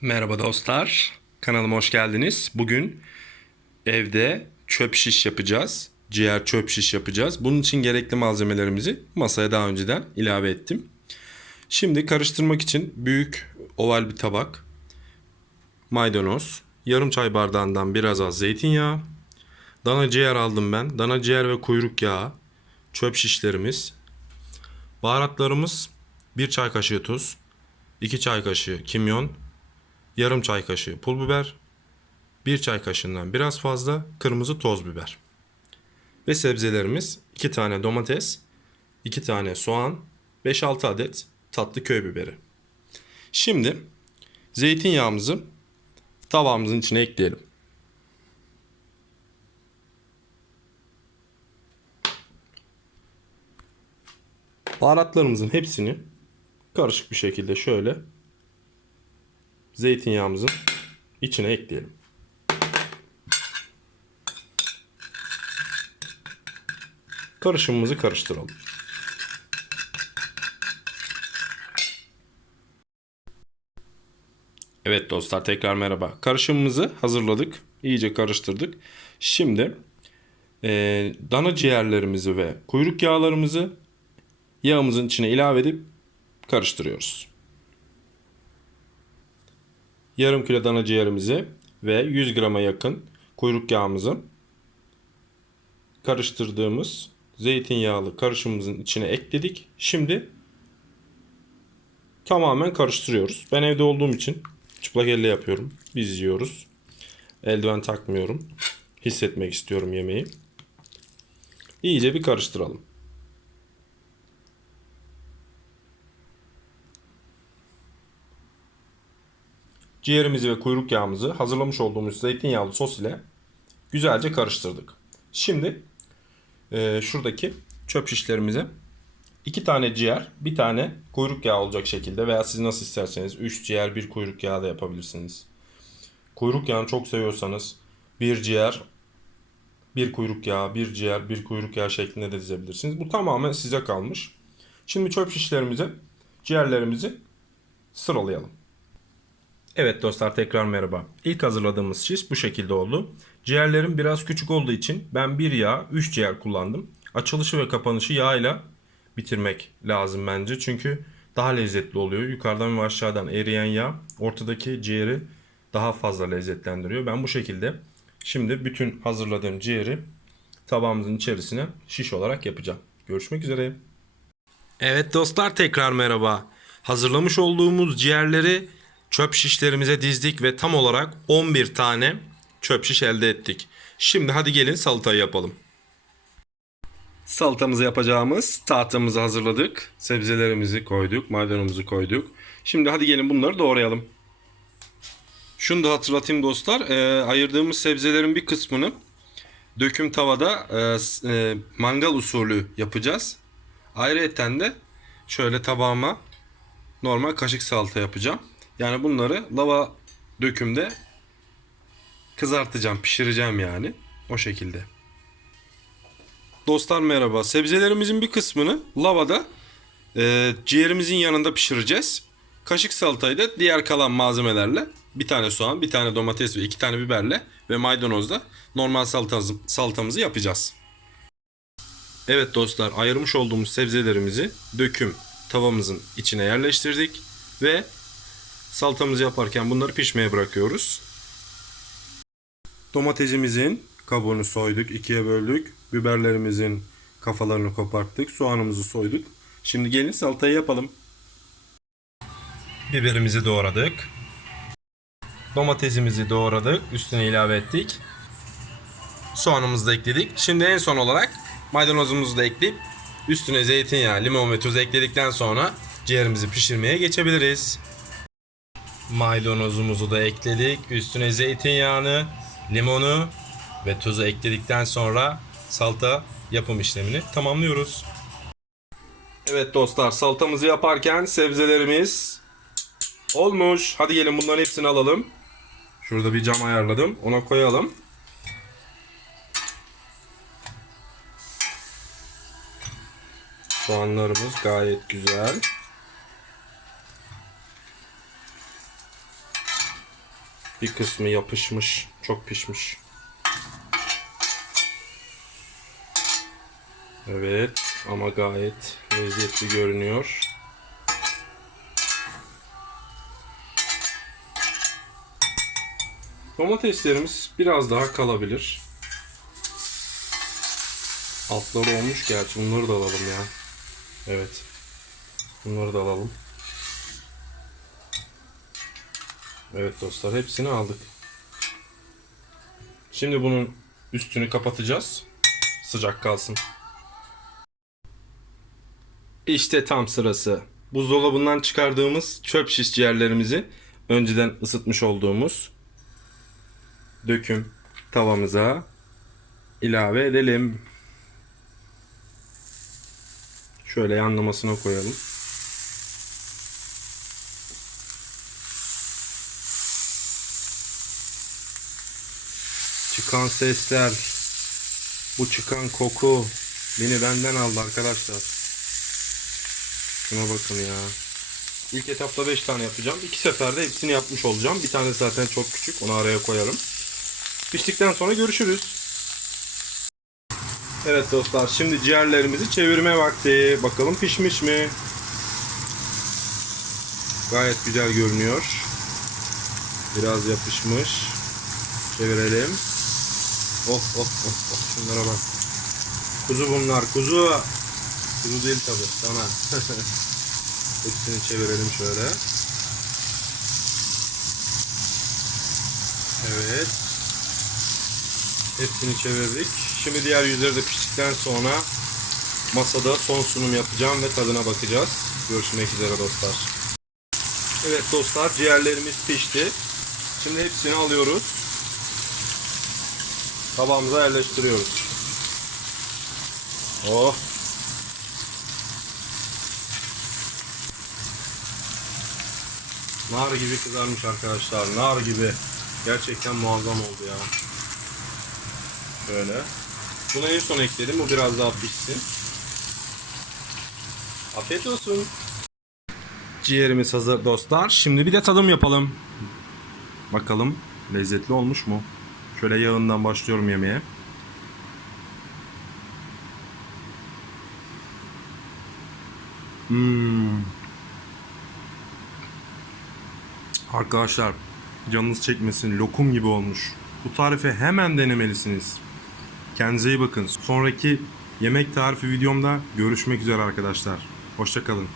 Merhaba dostlar. Kanalıma hoş geldiniz. Bugün evde çöp şiş yapacağız. Ciğer çöp şiş yapacağız. Bunun için gerekli malzemelerimizi masaya daha önceden ilave ettim. Şimdi karıştırmak için büyük oval bir tabak, maydanoz, yarım çay bardağından biraz az zeytinyağı, dana ciğer aldım ben. Dana ciğer ve kuyruk yağı, çöp şişlerimiz, baharatlarımız 1 çay kaşığı tuz, 2 çay kaşığı kimyon, yarım çay kaşığı pul biber, 1 çay kaşığından biraz fazla kırmızı toz biber. Ve sebzelerimiz 2 tane domates, 2 tane soğan, 5-6 adet tatlı köy biberi. Şimdi zeytinyağımızı tabağımızın içine ekleyelim. Baharatlarımızın hepsini karışık bir şekilde şöyle zeytinyağımızın içine ekleyelim. Karışımımızı karıştıralım. Evet dostlar tekrar merhaba. Karışımımızı hazırladık. İyice karıştırdık. Şimdi eee, dana ciğerlerimizi ve kuyruk yağlarımızı yağımızın içine ilave edip karıştırıyoruz. Yarım kilo dana ciğerimizi ve 100 grama yakın kuyruk yağımızı karıştırdığımız zeytinyağlı karışımımızın içine ekledik. Şimdi tamamen karıştırıyoruz. Ben evde olduğum için çıplak elle yapıyorum. Biz yiyoruz. Eldiven takmıyorum. Hissetmek istiyorum yemeği. İyice bir karıştıralım. Ciğerimizi ve kuyruk yağımızı hazırlamış olduğumuz zeytinyağlı sos ile güzelce karıştırdık. Şimdi e, şuradaki çöp şişlerimize iki tane ciğer, bir tane kuyruk yağı olacak şekilde veya siz nasıl isterseniz 3 ciğer, bir kuyruk yağı da yapabilirsiniz. Kuyruk yağını çok seviyorsanız bir ciğer, bir kuyruk yağı, bir ciğer, bir kuyruk yağı şeklinde de dizebilirsiniz. Bu tamamen size kalmış. Şimdi çöp şişlerimize ciğerlerimizi sıralayalım. Evet dostlar tekrar merhaba. İlk hazırladığımız şiş bu şekilde oldu. Ciğerlerim biraz küçük olduğu için ben bir yağ 3 ciğer kullandım. Açılışı ve kapanışı yağ bitirmek lazım bence. Çünkü daha lezzetli oluyor. Yukarıdan ve aşağıdan eriyen yağ ortadaki ciğeri daha fazla lezzetlendiriyor. Ben bu şekilde şimdi bütün hazırladığım ciğeri tabağımızın içerisine şiş olarak yapacağım. Görüşmek üzere. Evet dostlar tekrar merhaba. Hazırlamış olduğumuz ciğerleri çöp şişlerimize dizdik ve tam olarak 11 tane çöp şiş elde ettik. Şimdi hadi gelin salatayı yapalım. Salatamızı yapacağımız tahtamızı hazırladık. Sebzelerimizi koyduk, maydanozumuzu koyduk. Şimdi hadi gelin bunları doğrayalım. Şunu da hatırlatayım dostlar. Ee, ayırdığımız sebzelerin bir kısmını döküm tavada e, e, mangal usulü yapacağız. Ayrıca de şöyle tabağıma normal kaşık salata yapacağım. Yani bunları lava dökümde kızartacağım, pişireceğim yani. O şekilde. Dostlar merhaba. Sebzelerimizin bir kısmını lavada e, ciğerimizin yanında pişireceğiz. Kaşık salatayı da diğer kalan malzemelerle bir tane soğan, bir tane domates ve iki tane biberle ve maydanozla normal salatamızı, salatamızı yapacağız. Evet dostlar ayırmış olduğumuz sebzelerimizi döküm tavamızın içine yerleştirdik ve salatamızı yaparken bunları pişmeye bırakıyoruz. Domatesimizin kabuğunu soyduk, ikiye böldük. Biberlerimizin kafalarını koparttık. Soğanımızı soyduk. Şimdi gelin salatayı yapalım. Biberimizi doğradık. Domatesimizi doğradık. Üstüne ilave ettik. Soğanımızı da ekledik. Şimdi en son olarak maydanozumuzu da ekleyip üstüne zeytinyağı, limon ve tuz ekledikten sonra ciğerimizi pişirmeye geçebiliriz. Maydanozumuzu da ekledik. Üstüne zeytinyağını, limonu ve tuzu ekledikten sonra salata yapım işlemini tamamlıyoruz. Evet dostlar salatamızı yaparken sebzelerimiz olmuş. Hadi gelin bunların hepsini alalım. Şurada bir cam ayarladım. Ona koyalım. Soğanlarımız gayet güzel. Bir kısmı yapışmış. Çok pişmiş. Evet ama gayet lezzetli görünüyor. Domateslerimiz biraz daha kalabilir. Altları olmuş gerçi. Bunları da alalım ya. Evet. Bunları da alalım. Evet dostlar hepsini aldık. Şimdi bunun üstünü kapatacağız. Sıcak kalsın. İşte tam sırası. Buzdolabından çıkardığımız çöp şiş ciğerlerimizi önceden ısıtmış olduğumuz döküm tavamıza ilave edelim. Şöyle yanlamasına koyalım. Çıkan sesler, bu çıkan koku beni benden aldı arkadaşlar. Şuna bakın ya. İlk etapta 5 tane yapacağım. İki seferde hepsini yapmış olacağım. Bir tane zaten çok küçük. Onu araya koyalım. Piştikten sonra görüşürüz. Evet dostlar şimdi ciğerlerimizi çevirme vakti. Bakalım pişmiş mi? Gayet güzel görünüyor. Biraz yapışmış. Çevirelim. Oh oh oh oh şunlara bak. Kuzu bunlar kuzu. Kuzu değil tabi sana. Hepsini çevirelim şöyle. Evet. Hepsini çevirdik. Şimdi diğer yüzleri de piştikten sonra masada son sunum yapacağım ve tadına bakacağız. Görüşmek üzere dostlar. Evet dostlar ciğerlerimiz pişti. Şimdi hepsini alıyoruz. Tabağımıza yerleştiriyoruz. Oh. Nar gibi kızarmış arkadaşlar. Nar gibi. Gerçekten muazzam oldu ya. Şöyle. Bunu en son ekledim. Bu biraz daha pişsin. Afiyet olsun. Ciğerimiz hazır dostlar. Şimdi bir de tadım yapalım. Bakalım lezzetli olmuş mu? Şöyle yağından başlıyorum yemeğe. Hmm. Arkadaşlar canınız çekmesin lokum gibi olmuş. Bu tarifi hemen denemelisiniz. Kendinize iyi bakın. Sonraki yemek tarifi videomda görüşmek üzere arkadaşlar. Hoşçakalın.